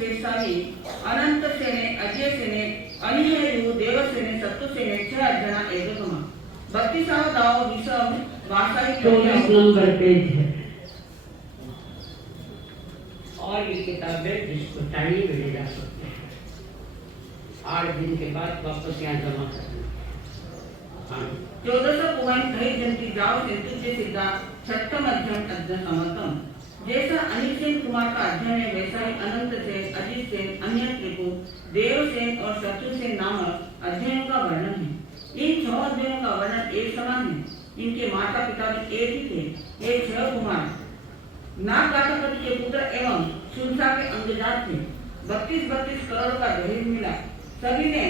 श्रेष्ठाई अनंत सेने अजय सेने अनिहेयु देवसेने सत्तुसेने 6 जना एगोतमा 32 दाव विषम वासाई 24 नंबर पेज है। और ये किताबें जिसको चाहिए भी ले जा सकते हैं। 8 दिन के बाद वापस यहाँ जमा करना। 14.5 जन जाव से सिद्धा छठम अध्ययन अध्ययन समर्थम जैसा अनिल सेन कुमार का अध्ययन है वैसा ही अनंत सेन अजीत सेन अन्य त्रिपु देव सेन और शत्रु सेन नामक अध्ययनों का वर्णन है। इन 6 अध्ययनों का वर्णन एक समान है। इनके माता पिता भी एक ही थे। ये 6 कुमार नागदातापति के पुत्र एवं सुनसा के अंगजात थे। 32 करोड़ का दहेज मिला। सभी ने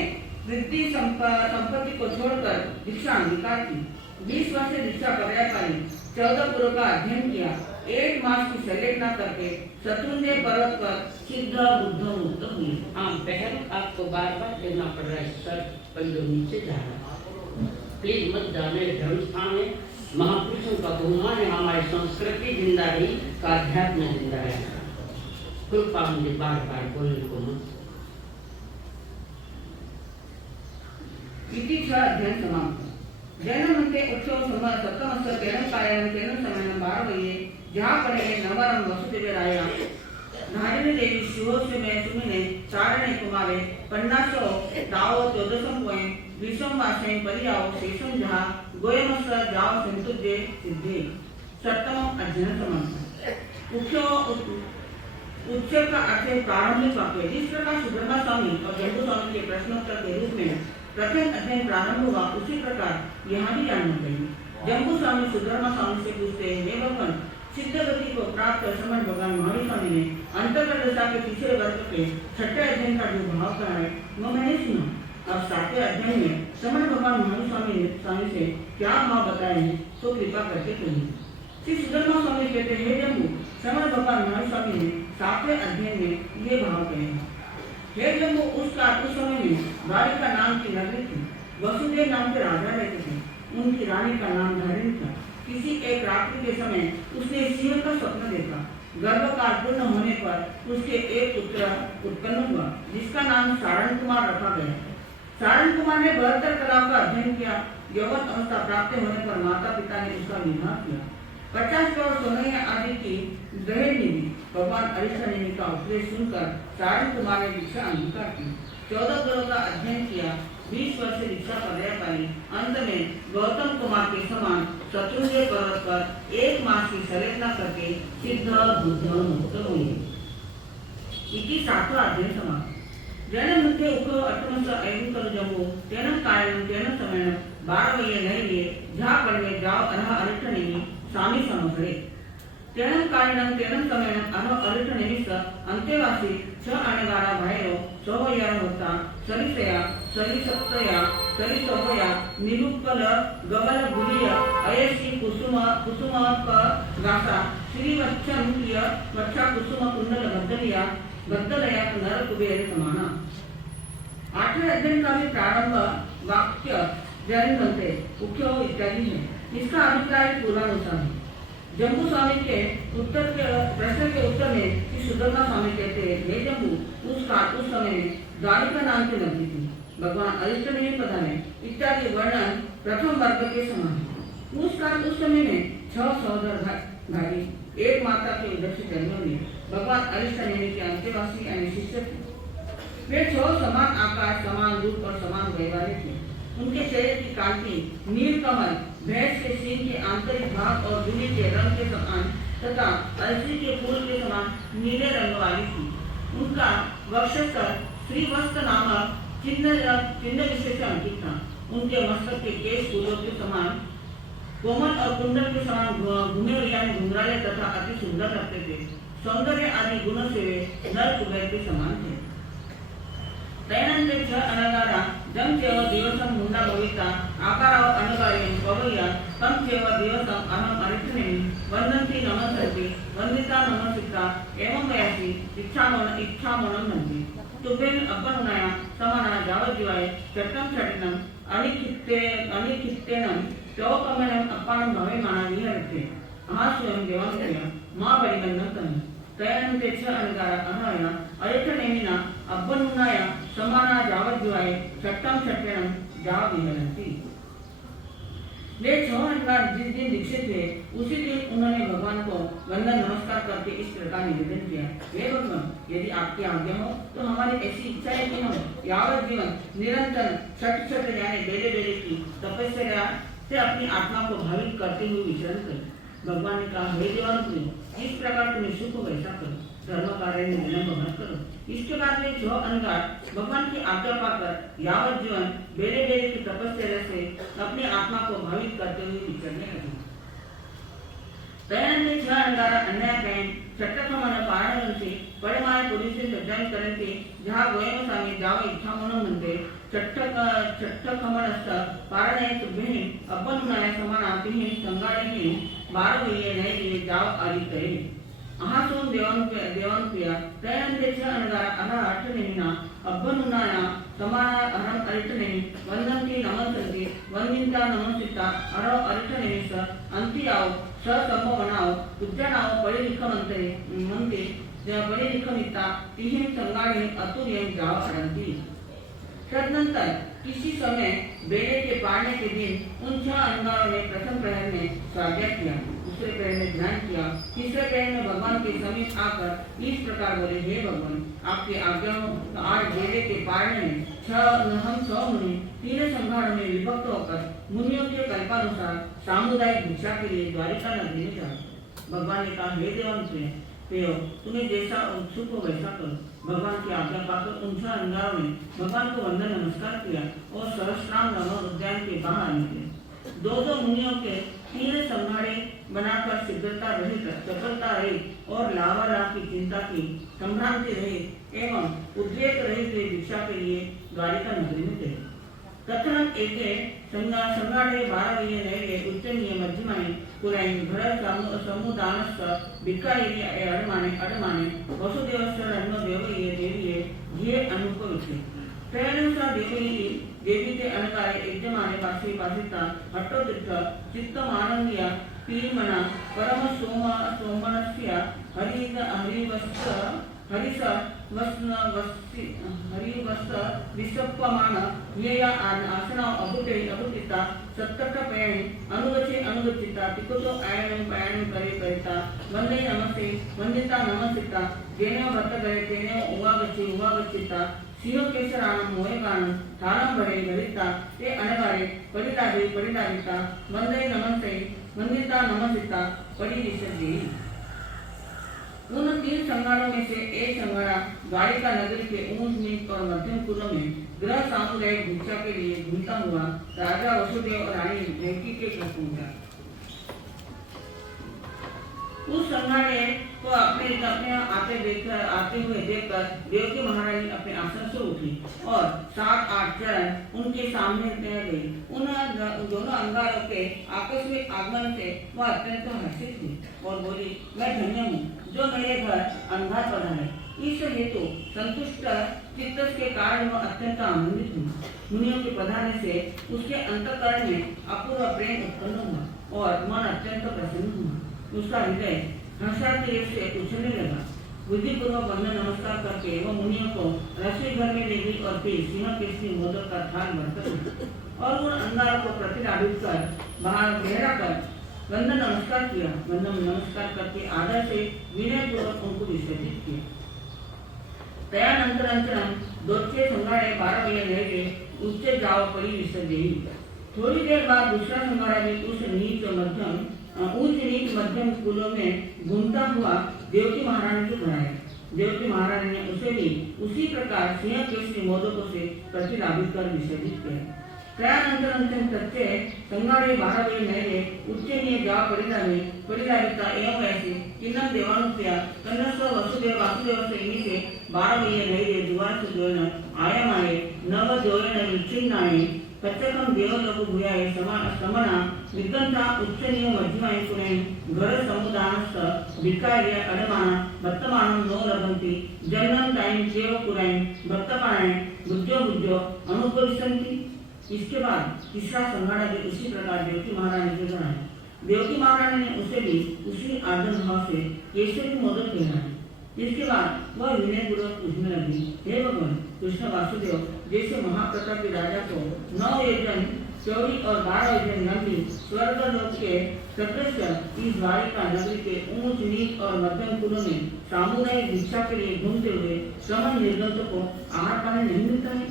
वृद्धि संपत्ति को छोड़कर दीक्षा अंगीकार की। 20 वर्ष से दीक्षा पर्याय पाई। 14 पुरों का अध्ययन किया। 1 मास की शल्य न करके शत्रुंजय पर्वत पर सिद्ध बुद्ध मुक्त हुए। हाँ बहन आपको बार बार देना पड़ रहा है। सर पंजों नीचे जा रहा है। प्लीज मत जाने। धर्म स्थान है, महापुरुषों का बहुमान है। हमारी संस्कृति जिंदा रही का अध्यात्म जिंदा रहेगा। कृपा मुझे बार बार बोलने को मत। इति 6 अध्ययन समाप्त। जैन मते उत्सव समय सप्तमस्तर तेरह कार्यान तेरह समय 12 बजे जहाँ पढ़े नवरम वसुदेव राया धारिणी देवी शिवोस्य में सुमिने चारणे कुमारे 50 दाव 14 पॉइंट विषम वासे परियाव शेषम जहाँ गोयमस जाव संतुजे सिद्धि। सप्तम अध्ययन समाप्त। उत्सव का अर्थ है प्रारंभिक वाक्य। जिस प्रकार सुधर्मा स्वामी और जम्बू स्वामी के प्रश्नोत्तर के रूप में प्रथम अध्ययन प्रारंभ हुआ उसी प्रकार यहाँ भी जानना चाहिए। जम्बू स्वामी सुधर्मा स्वामी से पूछते हैं, हे भगवान सिद्ध गति को प्राप्त समर्थ भगवान महावीर स्वामी ने अंतर्गत दशा के तीसरे वर्ग के 6ठे अध्ययन का जो भाव कहा है वो मैंने सुना। अब 7वें अध्ययन में समर्थ भगवान महावीर स्वामी से क्या भाव बताए हैं तो कृपा करके कहिए। श्री सुधर्मा स्वामी कहते हैं, हे जम्बू समर्थ भगवान महावीर स्वामी ने 7वें अध्ययन में ये भाव कहे हैं। हे जम्बू उस समय में द्वारिका नाम की नगरी थी। वसुदेव नाम के राजा रहते थे। उनकी रानी का नाम धारिणी था। किसी एक रात्रि के समय उसने सिंह का स्वप्न देखा। गर्भकाल पूर्ण होने पर उसके एक पुत्र उत्पन्न हुआ जिसका नाम सारण कुमार रखा गया। सारण कुमार ने 72 कलाओं का अध्ययन किया। यौवन अवस्था प्राप्त होने पर माता पिता ने उसका विवाह किया। 50 करोड़ सोने आदि की दहेज निधि भगवान अरिष्टनेमि का उपदेश सुनकर सारण कुमार ने दीक्षा अंगीकार की। 14 करोड़ का अध्ययन किया। 20 वर्ष से दीक्षा पर्याय पाई। अंत में गौतम कुमार के समान शत्रुंजय पर्वत पर 1 मास की शल्य करके सिद्ध बुद्ध मुक्त हुए। इति 7वां अध्ययन समाप्त। जैन मध्य उको अष्टमस ऐंकल जम्बू तेन कारण तेन समय 12 ये नहीं लिए जहाँ पढ़ने जाओ अनह अरिष्टनेमि स्वामी समझे। तेन कारण तेन समय अनह अरिष्टनेमि अंतेवासी 6 अणगारा भाइयों सोहया होता सरिसया सरिसप्तया सरिसोहया निरुक्कल गगन गुलिय अयसी कुसुम क गासा श्रीवत्संक्रिय वत्सा कुसुम कुंडल बद्दलिया बद्दलया नर कुबेर समाना। 8वें अध्ययन का भी प्रारंभ वाक्य जैन बनते मुख्य इत्यादि है। इसका अभिप्राय पूर्वानुसार है। जम्बू स्वामी के प्रश्न के उत्तर में श्री सुधर्मा स्वामी कहते हैं, हे जम्बू उस समय में द्वारिका नाम की नगरी थी। भगवान अरिष्टनेमि पधारे इत्यादि वर्णन प्रथम वर्ग के समान है। उस समय में 6 सहोदर भाई एक माता के उदर से जन्म लिए भगवान अरिष्टनेमि के अंतेवासी यानी शिष्य थे। वे 6 समान आकार समान रूप और समान वय वाले थे। उनके शरीर की कांति नीलकमल भैंस के सींग के आंतरिक भाग और धूलि के रंग के समान तथा अलसी के फूल के समान नीले रंग वाली थी। उनका वक्षस्थल श्रीवत्स नामक चिन्ह विशेष अंकित था। उनके मस्तक के केश फूलों के समान कोमल और कुंडल के समान घूमे यानी घुंघराले तथा अति सुंदर लगते थे। सौंदर्य आदि गुणों से वे नर कुबेर के समान थे। तैनंते 6 अनगारा जम चेव दिवसम मुंडा भविता आकाराव अनगार्यं पवया तम चेव दिवसम अहम अरिष्टनेमि वंदन्ति नमस्ते वंदिता नमस्सिता एवं वयासि इच्छामोनं नन्ति तुभ्यं अपनुनाया समाना जावजीवाय चट्टं चट्टनं अनिखित्तेनं चौकमनं अपानं भवेमाना विहरते महास्वयं देवांतया मां परिबन्धं तनु तैनंते 6 अनगारा अनया अरिष्टनेमि नेमिना अब्बनुनाय समाना जावज्जुवाय छट्टम छट्टेणम जाव विहरन्ति। वे 6 अनगार जिस दिन दीक्षित हुए उसी दिन उन्होंने भगवान को वंदन नमस्कार करके इस प्रकार निवेदन किया, हे भगवान, यदि आपकी आज्ञा हो तो हमारी ऐसी इच्छा है कि हम यावत जीवन निरंतर छठ यानी बेले बेले की तपस्या से अपनी आत्मा को भावित करते हुए विचरण करें। भगवान ने कहा, हे देवानुप्रिय, इस प्रकार तुम्हें सुख वैसा करो, धर्म कार्य में विलंब मत करो। इस प्रकार वे 6 अनगार भगवान की आज्ञा पाकर यावत जीवन बेले बेले की तपस्या से अपनी आत्मा को भावित करते हुए विचरने लगे। तयाने 6 अनगार अन्याय चट्टखमन पारणवंशी पडमाय पुरुषे सज्जन करते जहाँ गोयम सामी जाव इच्छा म्हणून म्हणते चट्टखमन असतं पारणे सुभेणी अपनुनाय समाना तिही संगाळी 12 वये नये जाव आली करे आहासून देवानुप्रिया तयाने 6 अनगार अना अठनेमिना अब्बनुनाया समाना अहम अरिटनेमि वंदन्ति नमस्सन्ति वंदिता नमस्सिता अरो अरिटनेमिस अंतियाव ससंभवनाव उद्यानाव परिलिखमन्ते मंते परिलिखमिता तिहिं संगाणी अतुर्यं जाव अरंती। तदनंतर किसी समय बेले के पारने के दिन उन 6 अनगारों ने प्रथम प्रहर में स्वाध्याय किया, दूसरे प्रहर में ध्यान किया, तीसरे प्रहर में भगवान के समीप आकर इस प्रकार बोले, हे भगवान, आपकी आज्ञा हो तो आज बेले के पारने में हम 6 मुनि 3 संघारों में विभक्त होकर मुनियों के कल्पानुसार सामुदायिक भिक्षा के लिए द्वारिका नगरी में जाओ। भगवान ने कहा, हे देवानुप्रिय, तुम्हें जैसा उत्सुक हो वैसा करो। भगवान की आज्ञा पाकर उन 6 अनगारों ने भगवान को वंदन नमस्कार किया और सहस्त्राम नमः उद्यान के बाहर निकले। 2 मुनियों के 3 संघारे बनाकर सिद्धता रहित चपलता रहित और लावारा की चिंता की संभ्रांति रहित एवं उद्वेग रहित भिक्षा के लिए द्वारिका नगरी में गए। कथन एके संघारे 12 वये नये उच्चनीय मध्यमाने पुराणी घर समुदानस्थ भिक्खारी अडमाने वसुदेवस्थ रण्य देवये देवीये ये अनुपवित्रे तयानुसार देवी ते अनकारे यजमाने पासिता हट्टोतिष्ठ चित्तमानंदिया पीमना परम सोमनस्या हरिवस्त विसप्पमान येया आसना अभुटिता सत्तट पयणी अनुगचिता तिकुतो आयनं करिता वंदे नमस्ते वंदिता नमस्सिता जेनेव भट्ट गए तेनेव उवागचिता सिंह केसरानं मोयकानं थालं भरे भरिता ते अनगारे परिलाभिता वंदे नमस्ते वंदिता नमस्सिता परिविशति। उन 3 संघारों में से एक संघारा द्वारिका नगरी के ऊंच नीच और मध्यम कुलों में गृह सामुदायिक भिक्षा के लिए घूमता हुआ राजा वसुदेव और रानी देवकी के घर पहुंचा। उस संघारे को अपने आते हुए देखकर देवकी महारानी अपने आसन से उठी और 7-8 चरण उनके सामने रह गई। उन दोनों अंगारों के आकस्मिक आगमन से वह अत्यंत हर्षित हुई और बोली, मैं धन्य हूँ जो मेरे घर अंगार पधारे। इस हेतु संतुष्ट चित्त के कारण वह अत्यंत आनंदित हुई। मुनियों के पधारने से उसके अंतःकरण में अपूर्व प्रेम उत्पन्न हुआ और मन अत्यंत प्रसन्न हुआ। उसका हृदय हर्षातिरेक से उछलने लगा। विधिपूर्वक वंदन नमस्कार करके वह मुनियों को रसोई घर में ले गई और फिर सिंह केसरी मोदक का थाल भरकर और उन अंगारों को प्रतिलाभित कर बाहर गहरा कर वंदन नमस्कार किया। वंदन नमस्कार करके आदर से विनयपूर्वक उनको विसर्जित किया। तयानंतरंतरम 2 संघारे 12 वये नये उच्च जाव पड़ी विसर्जयी। थोड़ी देर बाद दूसरा संघारा भी उच्च नीच मध्यम कुलों में घूमता हुआ देवकी महारानी के घर आया। देवकी महारानी ने उसे भी उसी प्रकार सिंह केसरी मोदकों से प्रतिलाभित कर विसर्जित किया। तयानंतरंतरम तच्चे संघारे 12 वये नये उच्चनीय जाव परिलाभिता एवं ऐसे किन्नम देवानुप्रिया कन्नस्व वसुदेव वासुदेव इन्हीं से 12 वये नये द्वार से जोन आयमाये नव जोन विच्छिन्नाये पच्चकम देवलोक भूयाय समना विद्वंता उच्चनीय मध्यमाय पुणे घर समुदानस्थ भिक्खार्य अडमाना वर्तमानं नो लभन्ति जन्मं ताइं चेव पुरायं भक्तपाणाय बुद्धो अनुपविशन्ति। इसके बाद तीसरा संघाड़ा भी उसी प्रकार देवकी महारानी के घर आया। देवकी महारानी ने उसे भी उसी आदर भाव से केसरी मोदक खिलाए। इसके बाद वह विनय पूर्वक पूछने लगी, हे भगवान कृष्ण वासुदेव, जैसे महाप्रतापी राजा को 9 योजन चौड़ी और 12 योजन लंबी स्वर्गलोक के सदृश इस द्वारिका नगरी के ऊंच नीच और मध्यम कुलों में सामुदायिक भिक्षा के लिए घूमते हुए श्रमण निर्गतों को आहार पानी नहीं मिलता है,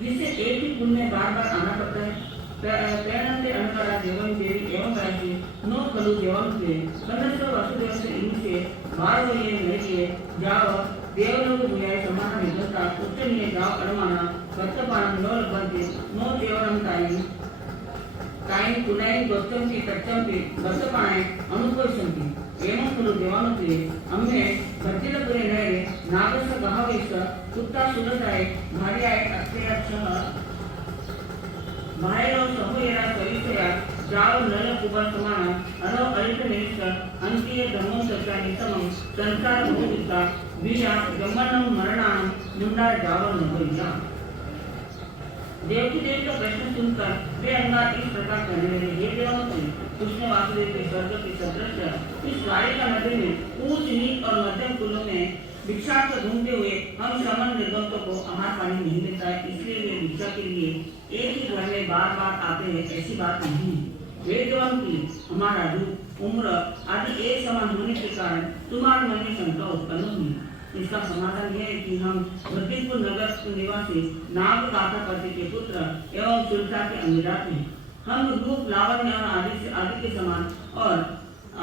जिससे एक ही कुल में बार बार आना पड़ता है। प्रेरणते अनकरा देवं देवी एवं राशि नो खलु देवं से कनस्व वासुदेव से इनसे बार ये नहीं जाओ देवलोक भुयाय समान निगता उच्चनीय जाओ अरमाना भक्तपान नो लभन्ते नो देवरम ताइन कुलाइन गोत्तंति तच्चंति भक्तपाणाय अनुपविशन्ति एवं खलु देवानुते अम्मे भक्तिलपुरे नये नागस्य गहावेश कुत्ता सुलताय भार्याय अत्यक्षः बाहेरो सहोयरा सवितया जाव नल कुबर समान अनो अरित निष्ठ अंतीय धर्मो सत्या नितमं संसार भूमिका बीजा गमनम मरणाम मुंडा जाव नगरिया। देवकी देवी का प्रश्न सुनकर वे अंगार इस प्रकार कहने लगे, हे देवों कृष्ण वासुदेव के स्वर्ग के सदृश इस द्वारिका नगरी में ऊंच नीच और मध्यम कुलों में भिक्षार्थ ढूंढते हुए हम श्रमण निर्गतों को आहार पानी नहीं मिलता है, इसलिए वे भिक्षा के लिए एक ही घर में बार बार आते हैं, ऐसी बात नहीं है। वेदवान की हमारा रूप उम्र आदि एक समान होने के कारण तुम्हारे मन में शंका उत्पन्न हुई। इसका समाधान यह है कि हम भद्रीपुर नगर निवासी नाग काकापति के पुत्र एवं सुलता के अमीरात हैं। हम रूप लावण्य आदि के समान और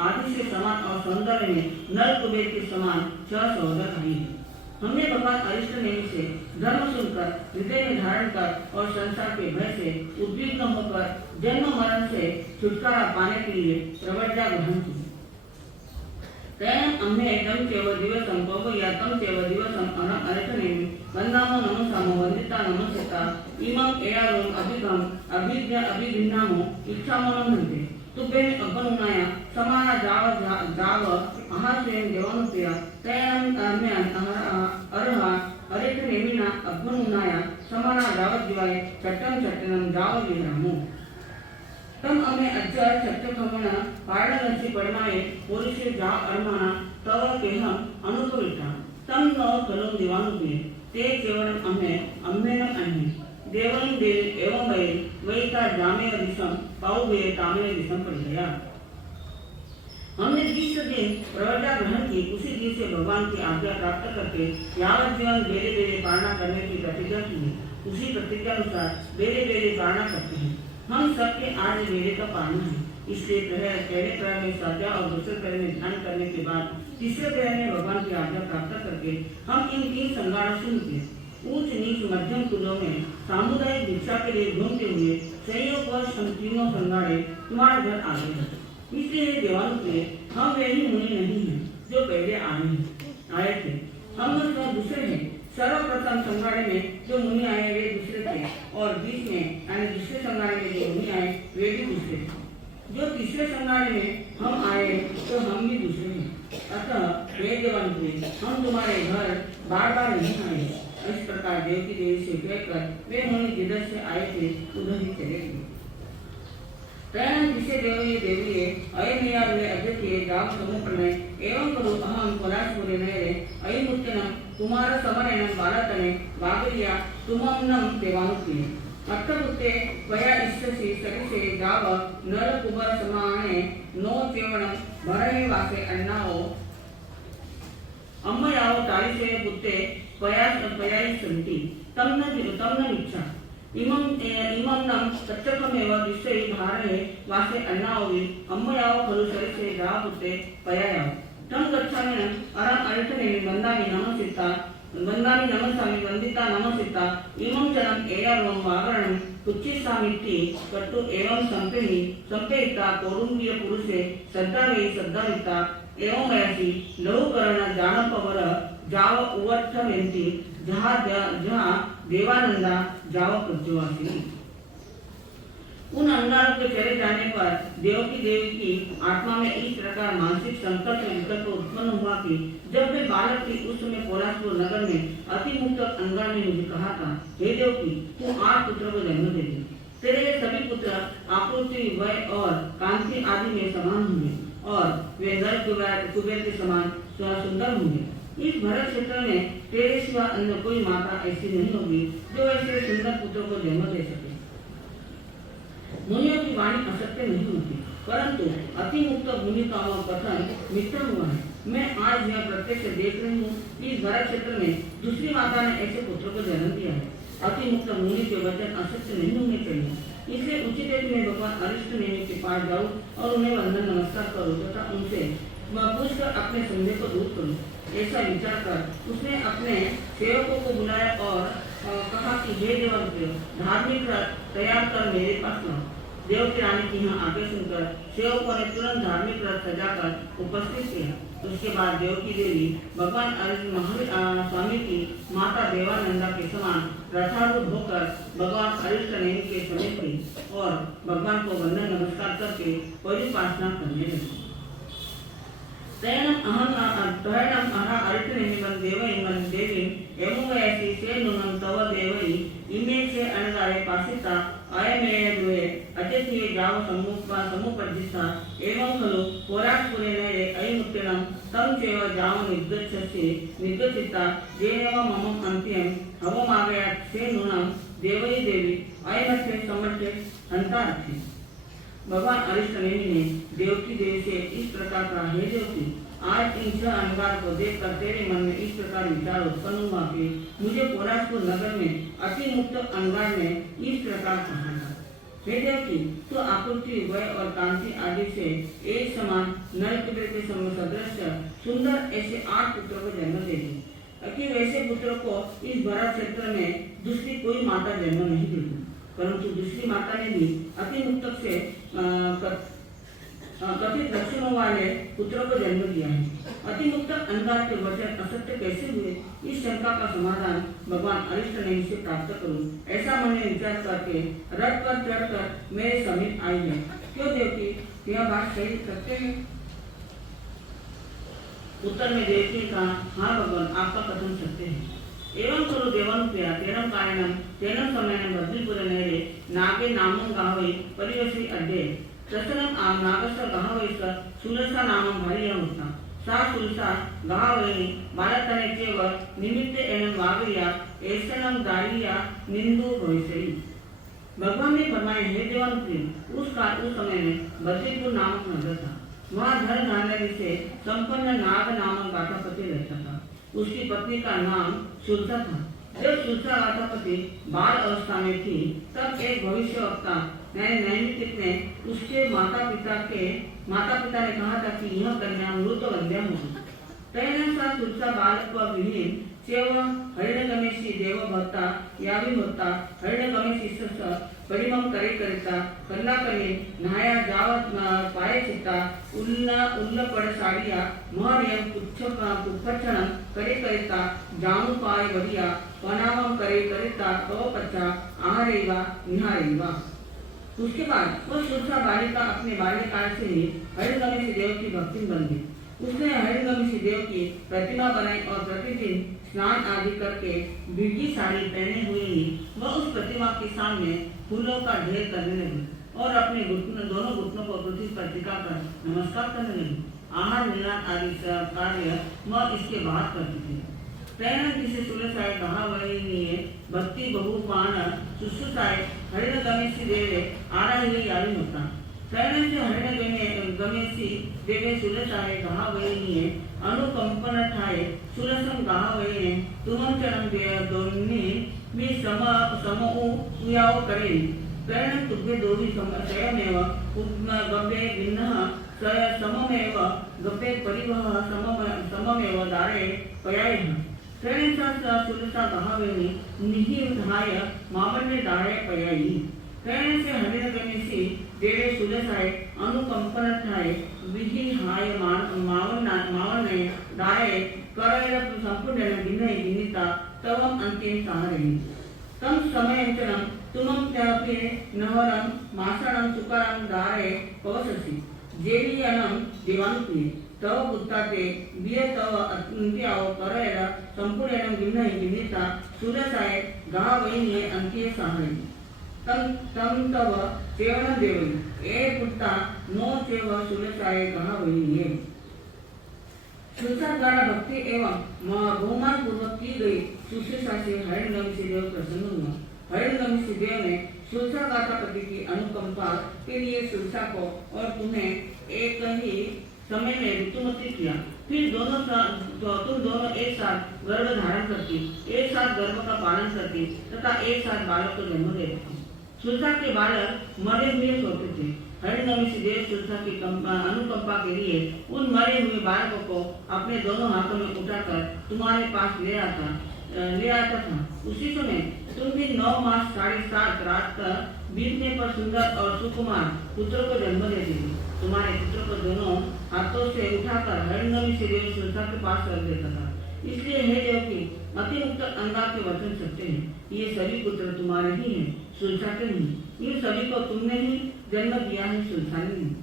आदि से समान और सौंदर्य में नल कुबेर के समान 6 सहोदर भाई हैं। हमने भगवान अरिष्ट नेमि से धर्म सुनकर हृदय में धारण कर और संसार के भय से उद्विग्न होकर जन्म मरण से छुटकारा पाने के लिए प्रवज्ञा ग्रहण की। तैनं अम्मे तम चैव दिवसं पवयातं चैव दिवसं अहम् अरिष्ट नेमि वन्दामो नमसामो वन्दिता नमस्ता इमं एयारोम अभिगम अभिज्ञा अभिभिन्नामो इच्छामो नमन्ते तुभ्यं अग्नुनाय समाना जाव अहास्यं देवानुप्रिया तैनं अम्मे अरहा अरिष्ट नेमिना अग्नुनाय समाना जावद्दिवाय चट्टं चट्टनं जाव विहरामो तम अमे अज्जर चट्टकमण पारणसी पड़माये पुरुषे जा अरमाना तव केहम अनुपविता तम नो खलु दिवानुपे ते केवलम अम्मेनम अन्य देवं देव एवं वैता जामे दिशम पाउबे तामे दिशम पड़ गया। हमने जिस दिन प्रवज्ञा ग्रहण की उसी दिन से भगवान की आज्ञा प्राप्त करके यावत जीवन बेरे बेरे पालना करने की प्रतिज्ञा की, उसी प्रतिज्ञा अनुसार बेरे बेरे पालना करते हैं। हम सबके आज बेरे का पालना है, इसलिए पहले प्रहर में साध्या और दूसरे प्रहर में ध्यान करने के बाद तीसरे प्रहर में भगवान की आज्ञा प्राप्त करके हम इन 3 संगारों से निकले। ऊंच नीच मध्यम कुलों में सामुदायिक भिक्षा के लिए घूमते हुए संयोगवश हम तीनों संगारे तुम्हारे घर आ गए हैं। इसलिए देवानुप्रिय हम वे ही मुनि नहीं हैं जो पहले आए थे, हम तो दूसरे हैं। सर्वप्रथम संगाड़े में जो मुनि आए वे दूसरे थे और बीच में यानी दूसरे संगाड़े में जो मुनि आए वे भी दूसरे थे। जो तीसरे संगाड़े में हम आए तो हम भी दूसरे हैं। अतः हे देवानुप्रिय हम तुम्हारे घर बार बार नहीं आए। इस प्रकार देवकी देवी से कहकर वे मुनि जिधर से आए थे उधर ही चले गए। तैनं दिशे देवीये अयमेयारुले अद्वितीये जाव समुप्रणय एवं खलु अहं कोलाशपुरे नगरे अयमुत्तनं कुमार समरेण बालतने वागर्या तुमन्नं देवानुप्रिये अर्थपुत्रे त्वया इष्टसि सरिसे जाव नल कुबर समाने नो चेवणं भरणे वासे अन्नाओ अम्मयाव तारिसे पुत्रे त्वया सन्ति तम न इच्छा इमं तच्चकमेव दिशे भारणे वासे अन्नाओवि अम्मयाव खलु सरिसे जावपुत्रे पयायाव तम गच्छामि अरम अरिष्टनेमि वन्दामि नमस्सामि वन्दिता नमस्सिता इमं चनं एयारोम वागरणं कुच्चिस्सामीति कट्टु एवं संपेहिता कौरुम्बिय पुरुषे सद्दावे सद्दाविता एवं वयसि लघुकर्ण जानपवर जाव उवर्थमेन्ति जहाँ देवानंदा जाव प्रज्वासी। उन अंगारों के चले जाने पर देवकी देवी की आत्मा में इस प्रकार मानसिक संकल्प विकल्प उत्पन्न हुआ कि जब मैं बालक थी उस समय कोलाशपुर नगर में अति मुक्त अंगार ने मुझे कहा था, हे देवकी तू 8 पुत्रों को जन्म दे दे। तेरे ये सभी पुत्र आकृति वय और कांति आदि में समान होंगे और वे नर कुबेर के समान सुंदर होंगे। इस भरत क्षेत्र में तेरे सिवा अन्य कोई माता ऐसी नहीं होगी जो ऐसे सुंदर पुत्र को जन्म दे सके। मुनियों की वाणी असत्य नहीं होती, परंतु अति मुक्त मुनि का वह कथन मिथ्या हुआ है। मैं आज यह प्रत्यक्ष देख रही हूँ कि इस भरत क्षेत्र में दूसरी माता ने ऐसे पुत्र को जन्म दिया है। अति मुक्त मुनि के वचन असत्य नहीं होने चाहिए, इसलिए उचित है कि मैं भगवान अरिष्ट नेमि के पास जाऊँ और उन्हें वंदन नमस्कार करूँ तथा उनसे पूछकर अपने संदेह को दूर करूँ। ऐसा विचार कर उसने अपने सेवकों को बुलाया और कहा कि हे देववंत, धार्मिक रथ तैयार कर मेरे पास लाओ। देव की रानी की यहाँ आगे सुनकर सेवकों ने तुरंत धार्मिक रथ सजाकर उपस्थित किया। उसके बाद देव की देवी भगवान अरिष्ट स्वामी की माता देवानंदा के समान रथारूढ़ होकर भगवान अरिष्ट नेमि के समीप गई और भगवान को वंदन नमस्कार करके परिपासना करने लगी। तैणम अहा अरिष्ट नेमिमं देवईमं देवीं एमुवयसि से नुनं तव देवई इमे से अनगारे पासिता अयमेय द्वे अतिथिये जाव समुपज्जिता एवं खलु पौराष्पुरेण रे अयमुत्तरं तं चैव जाव निर्गच्छिता जेनेव मम अन्त्यं हवमागयात् से नुनं देवई देवी अयमस्य समर्थे हंतार्थी। भगवान अरिष्ट नेमि ने देवकी देवी से इस प्रकार कहा, हे देवकी, आज इन छह अंगार को देखकर तेरे मन में इस प्रकार विचार उत्पन्न हुआ कि मुझे पौराष्पुर नगर में अति मुक्त अंगार ने इस प्रकार कहा था, हे देवकी, तो आकृति वय और कांति आदि से एक समान नरपुत्र के सदृश सुंदर ऐसे 8 पुत्रों को जन्म देगी कि वैसे पुत्रों को इस भरत क्षेत्र में दूसरी कोई माता जन्म नहीं देगी। परंतु दूसरी माता ने भी अति मुक्त से कथित लक्षणों वाले पुत्रों को जन्म दिया है। अति मुक्त अंगार के वचन असत्य कैसे हुए, इस शंका का समाधान भगवान अरिष्ट नेमि से प्राप्त करूं, ऐसा मन में विचार करके रथ पर चढ़कर मेरे समीप आई है। क्यों देवकी, यह बात सही सत्य है? उत्तर में देवकी ने कहा, हाँ भगवान, आपका कथन सत्य है। एवं खलु देवानुप्रिया तेनं कारणं तेनं समयेन बद्रीपुरनगरे नागे नामं गावै परिवेशी अड्डे तदनन्तरं नागस्य गावैः सुलसा नामं भार्या होता। सा सुलसा गावै बालकनेचैव निमित्ते एनं वागर्या एषनं दारिया निंदु भविष्यति। भगवान ने फरमाया, हे देवानुप्रिय, उस समय में बद्रीपुर नामक नगर था। वहाँ धन धान्य से संपन्न नाग नामक गाथापति रहता था। उसकी पत्नी का नाम सुलसा था। जब सुलसा गाथापति बाल अवस्था में थी, तब एक भविष्यवक्ता नैमित्तिक ने उसके माता पिता ने कहा था कि यह कन्या मृत वंध्या होगी। तैनं सा सुलसा बालक विहीन सेव हरिणगमेशी देवभक्ता याभिभक्ता हरिणगमेशी परिमं करे करिता कल्लाकने नहाया जावत पाये चित्ता उल्लपड़ साड़िया महरियम कुच्छणम करे करिता जानु पाय बढ़िया पनामम करे करिता तो पच्चा आहरेवा निहारेवा। उसके बाद वह सुलसा बालिका अपने बाल्यकाल से ही हरिणगमेशी देव की भक्ति बन गई। उसने हरिणगमेशी देव की प्रतिमा बनाई और प्रतिदिन स्नान आदि करके भीगी साड़ी पहने हुए ही वह उस प्रतिमा के सामने फूलों का ढेर करने लगी और अपने दोनों घुटनों को पृथ्वी पर टिकाकर नमस्कार करने लगी। आहार निनाद आदि कार्य वह इसके बाद करती थी। तैनं जिसे सुलसाय कहा वही भक्ति बहुपान शुश्रूषाय हरिणगमेशी देवे आराहि यावी होता। तैनं से हरिणगमेशी देवे सुलसाय कहा वही अनुकंपन ठाए सुलसम कहा वही तुमं चरण दोन्नी भी समऊ उयाव करे। तैनं तुभ्ये दोहि स्वयमेव गभ्ये भिन्नः सममेव गभ्ये परिवह सममेव दारे पयायः। तैनं सा सुलसा कहा वही निहिधाय मावन्य दारे पयायि। तैनं से हरिणगमेशी देवे सुलसाय अनुकंपन ठाए विहिहाय मावन्य दारे करैल संपूर्ण भिन्नय भिन्निता तवम अंतिम सहारयि। तम समयंचनं तुमं त्यापि नवरं मासणं सुकरं दारे पवससि जेलियनं देवानुप्रिये तव पुत्राते बिय तव अंत्याव करैल संपूर्ण भिन्नय भिन्निता सुलसाय गावैन्ये अंत्ये सहारयि। तम तव सेवन देवई ए पुट्टा नो सेव सुलसाय गावैन्ये। सुरसा द्वारा भक्ति एवं बहुमान पूर्वक की गई शुश्रूषा से हरिणगमी देव प्रसन्न हुआ। हरिणगमी देव ने सुरसा गाथा पति की अनुकंपा के लिए सुरसा को और तुम्हें एक ही समय में ऋतुमती किया। फिर तुम दोनों एक साथ गर्भ धारण करती, एक साथ गर्भ का पालन करती तथा एक साथ बालक को जन्म देती। सुरसा के बालक मरे हुए सोते थे। हरिणगमी देव सुरसा की अनुकंपा के लिए उन मरे हुए बालकों को अपने दोनों हाथों में उठाकर तुम्हारे पास ले आता था। उसी समय तुम भी 9 मास 7.5 रात बीतने पर सुंदर और सुकुमार पुत्र को जन्म देती थी। तुम्हारे पुत्र को दोनों हाथों से उठाकर हरिणगमी देव सुरसा के पास रख देता था। इसलिए हे देवकी, अतिमुक्त अंगा के वचन सत्य हैं। ये सभी पुत्र तुम्हारे ही हैं, सुरसा के नहीं। इन सभी को तुमने ही जन्म दिया है, सुरसा ने नहीं।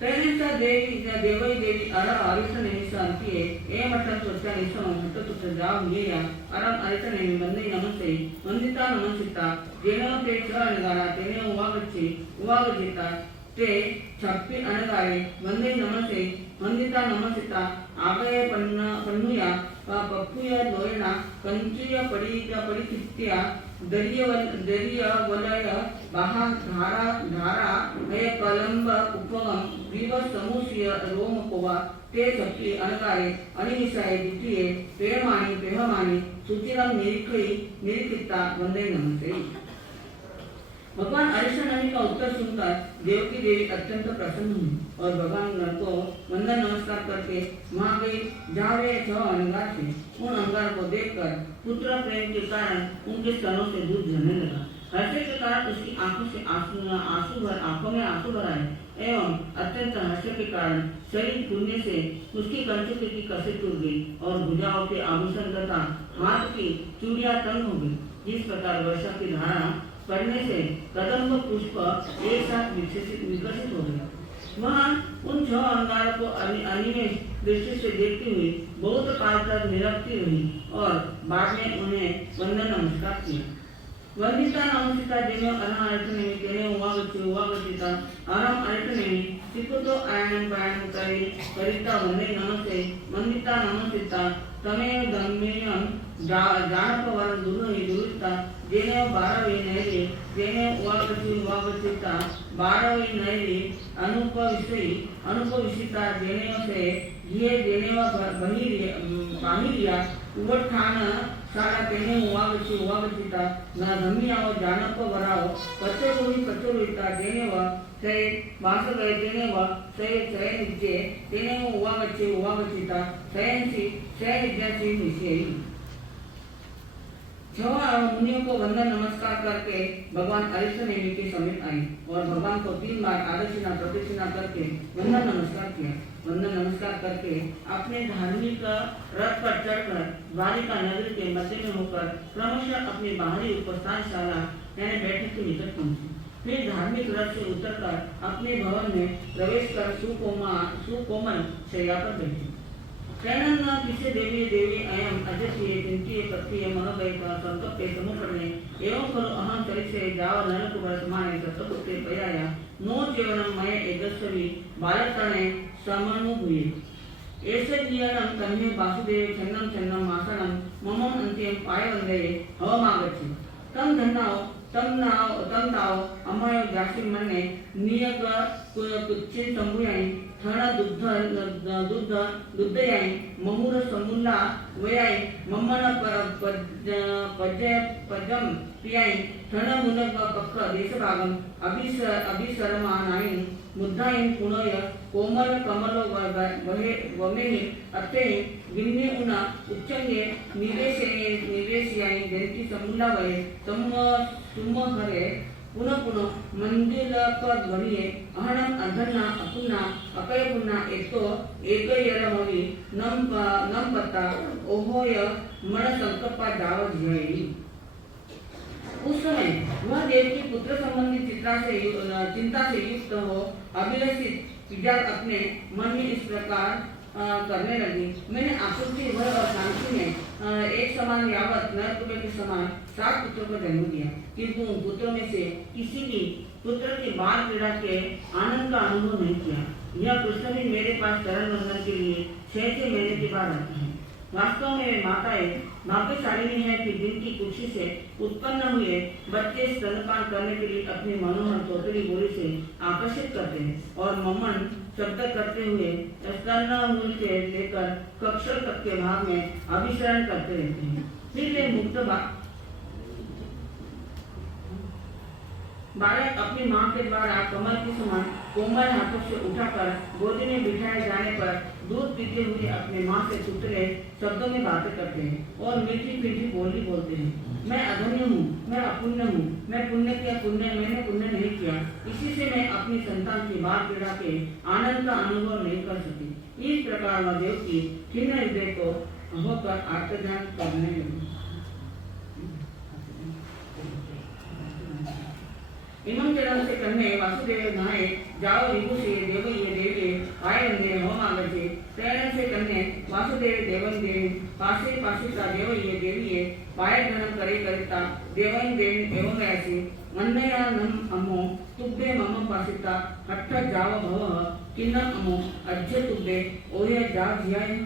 देवई देवी अरिष्टने शांतिये एमठं स्वच्छानि समहट्टतुट्ट जावुयेय अरं अरिष्टने वन्दे नमस्ते वन्दिता नमस्सिता जेन ते च अनगारा तेने उवागचिता ते छप्पि अनगारे वन्दे नमस्ते वन्दिता नमस्सिता आगये पन्नुया पप्पुय लोयना कंचुय पडिचित्या दरिय वलय बहा धारा हय कलंब उपगम विव समुष्य रोम कोवा ते छप्पि अनगारे अनिमिषाय द्वितीये पेहमानी सुचिरम निरीक्षिता वंदे नमस्ते। भगवान अरिष्टनेमि का उत्तर सुनकर देवकी देवी अत्यंत प्रसन्न हुई और भगवान को वंदन नमस्कार करके वहां गई जहाँ वे 6 अंगार थे। उन अंगार को देखकर पुत्र प्रेम के कारण उनके स्तनों से दूध झरने लगा। हर्ष के कारण उसकी आंखों में आंसू भर आए एवं अत्यंत हर्ष के कारण शरीर फूलने से उसकी कंचुकी की कसे टूट गई और भुजाओं के आभूषण तथा हाथ की चूड़ियां तंग हो गई। जिस प्रकार वर्षा की धारा पड़ने से कदम्ब पुष्प एक साथ विकसित हो गए। वहाँ उन 6 अंगारों को अनिमेष दृष्टि से देखती हुई बहुत काल तक निरखती रही और बाद में उन्हें वंदन नमस्कार किया। वंदिता नमस्सिता जेनो अरहं अरिष्टनेमि तेने उवागचिता अरहं अरिष्टनेमि सिकुतो आयनं पायनं करिता वंदे नमस्ते वंदिता नमस्सिता तमेव धम्मेयं जानपवरं दुरिता जेने 12वी नैरी जेने उवागचिता 12वी नैरी अनुपविशिता जेने से ये जेने बाहिरिया उवठान सारा तेने उवागचिता न धम्मियाओ जानप वराओ कचोरुता तेने व से वास गए तेने व से नित्ये तेने उवागचिता सयंसी निश्चय। 6 मुनियों को वंदन नमस्कार करके भगवान अरिष्टनेमि के समीप आई और भगवान को 3 बार आदर्शना प्रदक्षिणा करके वंदन नमस्कार किया। वंदन नमस्कार करके अपने धार्मिक रथ पर चढ़कर द्वारिका नगरी के मध्य में होकर क्रमशः अपनी बाहरी उपस्थानशाला यानी बैठक के निकट पहुंची। फिर धार्मिक रथ से उतरकर अपने भवन में प्रवेश कर सुकोमल शैया पर बैठी। कैनन किसे देवी अयम अजस्ये चिंतिये पत्तिये मनोदयिका संकप्पे समुपन्ने एवं खलु अहं चरिष्ये जाव नरकुबर समाने सप्तपुत्रे पयाया नो चेवनं मये एगस्वी बालकर्णे समनुभूये ऐसे जीवनं तन्मे वासुदेव छन्नं मासनं ममं अन्त्यं पायवन्दये हवमागच्छि तम ताव अमयो जासि मन्ने नियग कुच्चिन संभूयानि थण दुद्धयाय महुर समुल्ला वयाय मम्मन पजम पियाय थण मुनग पक्क देशभागम अभिसरमानाय मुद्दाय पुनय कोमल कमलो वमेहि अत्ते विन्ने उना उच्चंगे निवेशयाय जंति समुल्ला वये सुमहरे पुनः मंदिर पर ध्वनिये अहणम अधन्ना अपुन्ना अकयपुन्ना एकयरमवि नम पत्ता ओहोय मन संकल्पा दाव ध्ययी। उस समय वह देव की पुत्र संबंधी चिंता से युक्त हो अभिलषित विचार अपने मन में इस प्रकार करने लगी। मैंने आकृति भर और शांति में एक समान यावत नरकुबेर के समान 7 पुत्रों को जन्म दिया, किंतु उन पुत्रों में से किसी भी पुत्र की बाल क्रीड़ा के आनंद का अनुभव नहीं किया। यह कृष्ण भी मेरे पास चरण वंदन के लिए 6 महीने के बाद आते हैं। वास्तव में वे माताएं भाग्यशालिनी है कि जिनकी कुक्षी से उत्पन्न हुए बच्चे स्तनपान करने के लिए अपनी मनोहर तोतली बोली से आकर्षित करते हैं और मम्मन शब्द करते हुए स्तन से लेकर कक्षर तक के भाग में अभिसरण करते रहते हैं। फिर वे मुक्त बालक अपनी मां के द्वारा कमल के समान कोमल हाथों से उठाकर गोदी में बिठाए जाने पर दूध पीते हुए अपने मां से तुतले शब्दों में बातें करते हैं और मीठी मीठी बोली बोलते हैं। मैं अधन्य हूँ, मैं अपुण्य हूँ, मैं पुण्य किया, मैंने पुण्य नहीं किया, इसी से मैं अपनी संतान की बात पीड़ा के आनंद का अनुभव नहीं कर सकी। इस प्रकार वह देव की खिन्न हृदय को होकर आत्मज्ञान करने लगी। इमं चरण से कन्ने वासुदेव नाये जाओ रिपुषे देवये देवे आयंदे होमागते चरण से कन्ने वासुदेव देवन देव पासे पासिता देवये देविये पाय गणम करे करिता देवन देव एवं ऐसे अन्नया नम अमो तुब्बे मम पासिता हट्ठ जाव भव किन्नम अमो अज्ज तुब्बे ओहे जा जियाय।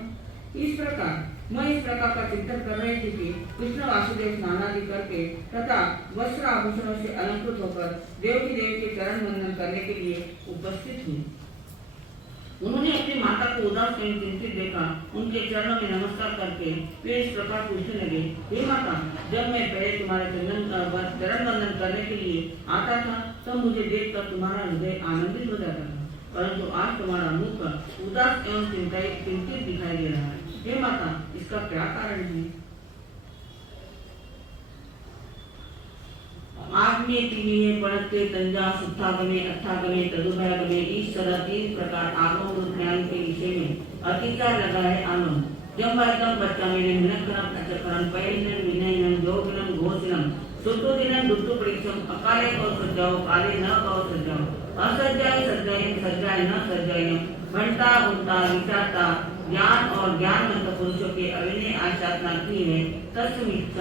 इस प्रकार मैं इस प्रकार का चिंतन कर रही थी कि कृष्ण वासुदेव स्नानादि करके तथा वस्त्र आभूषणों से अलंकृत होकर देवकी देव के चरण वंदन करने के लिए उपस्थित हुई। उन्होंने अपनी माता को उदास एवं चिंतित देखा। उनके चरणों में नमस्कार करके वे इस प्रकार पूछने लगे, हे माता, जब मैं पहले तुम्हारे चरण वंदन करने के लिए आता था तब मुझे देखकर तुम्हारा हृदय आनंदित हो जाता था, परंतु आज तुम्हारा मुख उदास एवं चिंतित दिखाई दे रहा है। हे माता, इसका क्या कारण है? आग्ने तीनिये पढ़ते तंजा सुत्थागमे अट्ठागमे तदुभयगमे इस तरह 3 प्रकार आगम ज्ञान के विषय में अतिचार लगा है। आगम जब वर्गम बच्चा में हिनकरम अचकरम पैरिनम विनयनम योगनम घोषणम सुतो दिनम दुत्तु परीक्षम अकाले को सज्जाओ काले न को सज्जाओ असज्जाय सज्जाय सज्जाय न सज्जाय घंटा उल्टा विचारता ज्ञान और ज्ञानवंत पुरुषों के अविनय आचरण की है। तस्मित